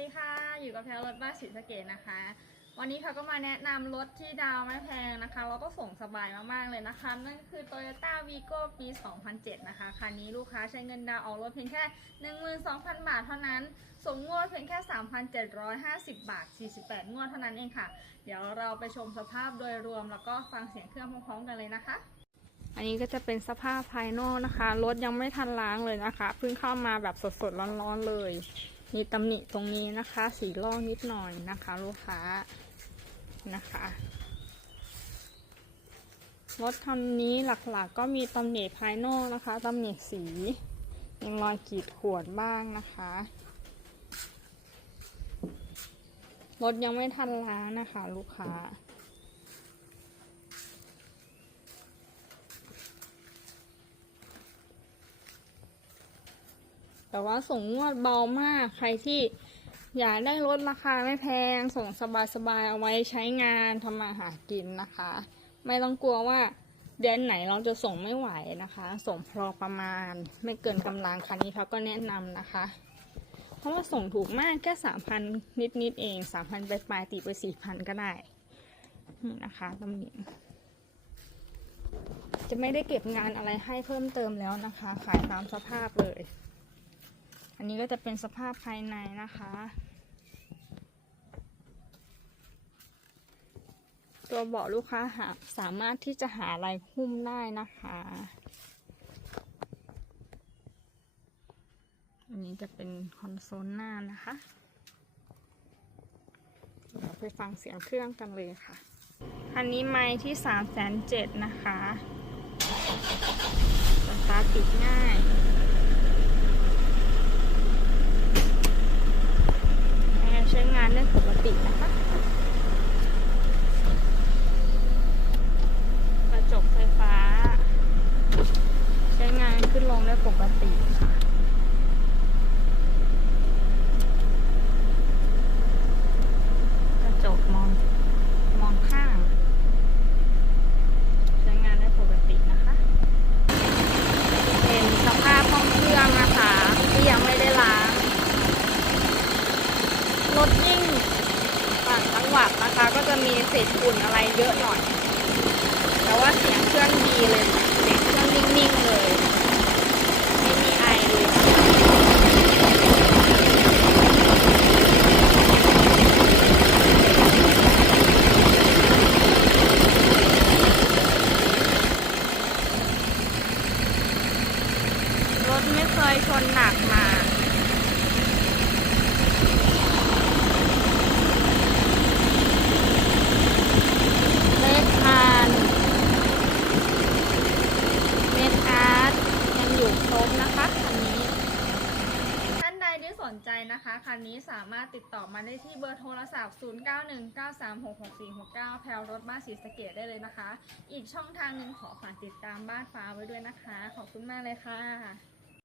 ดีค่ะ อยู่กับแพลรถบ้านศรีสะเกดนะคะ วันนี้เขาก็มาแนะนำรถที่ดาวไม่แพงนะคะ แล้วก็ส่งสบายมาก ๆ เลยนะคะ นั่นคือ Toyota Vigo ปี 2007 นะคะ คันนี้ลูกค้าใช้เงินดาวออกรถเพียงแค่ 12,000 บาทเท่านั้น ส่งงวดเพียงแค่ 3,750 บาท 48 งวดเท่านั้นเองค่ะ เดี๋ยวเราไปชมสภาพโดยรวมแล้วก็ฟังเสียงเครื่องพร้อมๆกันเลยนะคะอันนี้ก็จะเป็นสภาพภายนอกนะคะ รถยังไม่ทันล้างเลยนะคะ เพิ่งเข้ามาแบบสดๆร้อนๆเลย มีตำหนิตรงนี้นะคะ สีลอกนิดหน่อยนะคะ ลูกค้านะคะรถคันนี้หลักๆก็มีตำหนิภายนอกนะคะตำหนิสียังรอยขีดข่วนบ้างนะคะรถยังไม่ทันล้างนะคะ ลูกค้า แต่ว่าส่งงวดเบามากใครที่อยากได้รถราคาไม่แพง ส่งสบายๆเอาไว้ใช้งานทำมาหากินนะคะ ไม่ต้องกลัวว่าเดือนไหนเราจะส่งไม่ไหวนะคะ ส่งพอประมาณไม่เกินกำลังคันนี้เขาก็แนะนำนะคะ เพราะว่าส่งถูกมากแค่สามพันนิดๆเองสามพันไปปลายตีไปสี่พันก็ได้นี่นะคะตำหนิจะไม่ได้เก็บงานอะไรให้เพิ่มเติมแล้วนะคะ ขายตามสภาพเลย อันนี้ก็จะเป็นสภาพภายในนะคะ ตัวเบาะลูกค้าหาสามารถที่จะหาอะไรหุ้มได้นะคะ อันนี้จะเป็นคอนโซลหน้านะคะเดี๋ยวไปฟังเสียงเครื่องกันเลยค่ะอันนี้ไม้ที่สามแสนเจ็ดนะคะสตาร์ทติดง่าย ใช้งานได้ปกตินะคะ กระจกไฟฟ้า ใช้งาน ขึ้นลงได้ปกติค่ะกระจกมองมองข้าง ใช้งานได้ปกตินะคะ เป็นสภาพห้องเครื่องนะคะที่ยังไม่ได้ล้างรถยิ่งต่างจังหวัดนะคะ ก็จะมีเศษฝุ่นอะไรเยอะหน่อย แต่ว่าเสียงเครื่องดีเลย เสียงเครื่องนิ่งๆเลย ไม่มีไอเลยนะคะรถ ไม่เคยชนหนักมาเลขอานเมดอาร์ตยังอยู่ครบนะคะคันนี้ ท่านใดที่สนใจนะคะ คันนี้สามารถติดต่อมาได้ที่เบอร์โทรศัพท์ 0919366469 แพลวรถบ้านศรีสะเกดได้เลยนะคะ อีกช่องทางหนึ่งขอฝากติดตามบ้านฟ้าไว้ด้วยนะคะ ขอบคุณมากเลยค่ะ